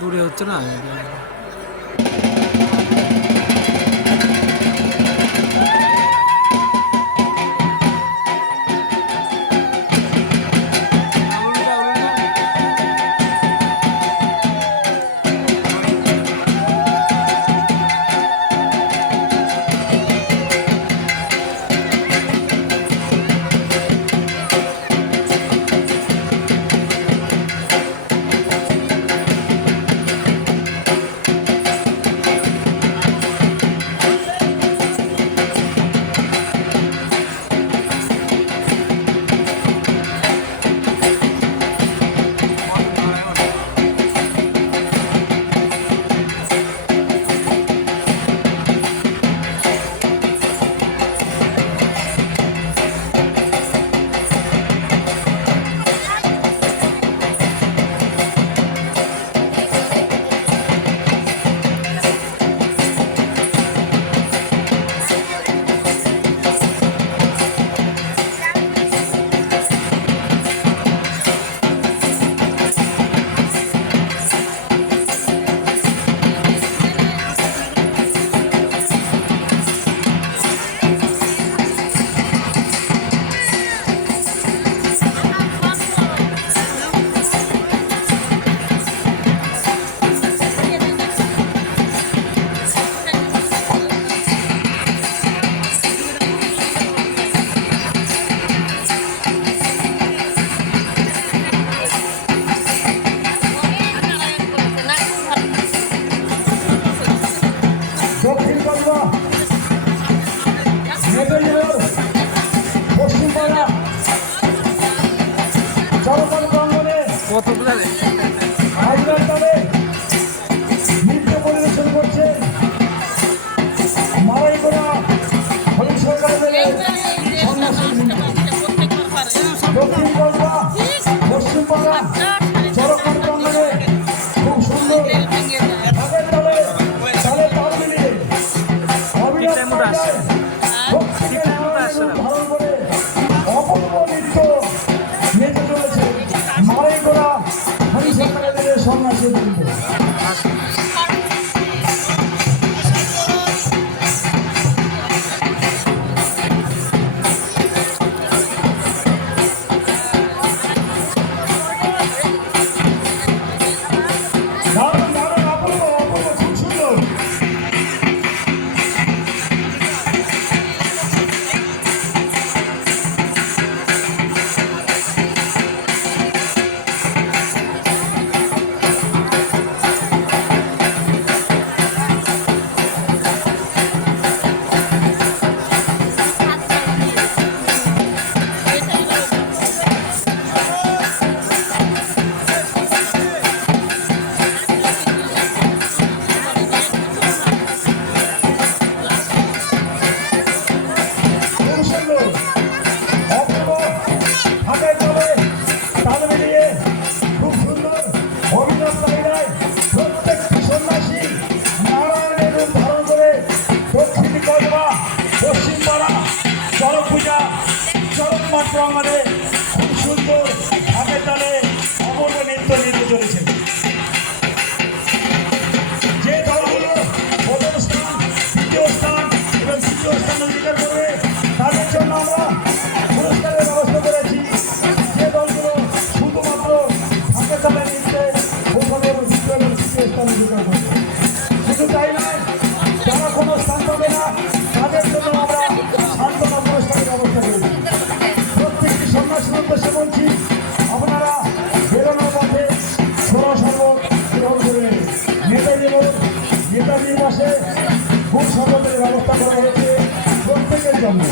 দূরে হচ্ছে না। কতগুলো নৃত্য পরিবেশন করছেন মারাইগোড়া হরিণ সরকার দক্ষিণ কলকা পশ্চিমপাড়া চরকপাড় প্রাঙ্গণে খুব সুন্দর ঢাকের তালে তালে তাল মিলিয়ে অবিনাশ পান্ডায় ধারণ করে অপূর্ব নৃত্য নেচে চলেছে মারাইগোড়া হরিণ সরকারের সন্ন্যাসী বৃন্দ। পশ্চিমপাড়া চরক পূজা চরকপাড় প্রাঙ্গণে খুব সুন্দর ঢাকের তালে অপূর্ব নৃত্য নিতে চলেছে। যে দলগুলো প্রথম স্থান দ্বিতীয় স্থান এবং তৃতীয় স্থান অধিকার করবে তাদের জন্য আমরা পুরস্কারের ব্যবস্থা করেছি। যে দলগুলো শুধুমাত্র ঢাকের তালে নৃত্যে প্রথম এবং দ্বিতীয় এবং তৃতীয় স্থান অধিকার করবে, শুধু তাই নয়, যারা কোনো স্থান পাবে না তাদের জন্য আমরা সান্ত্বনা পুরস্কারের ব্যবস্থা করেছি। প্রত্যেকটি সন্ন্যাসীর উদ্দেশ্যে বলছি, আপনারা বেরোনোর পথে ছোড়া শরবত গ্রহণ করে নেতাজির পাশে খুব শরবতের ব্যবস্থা করা হয়েছে প্রত্যেকের জন্য।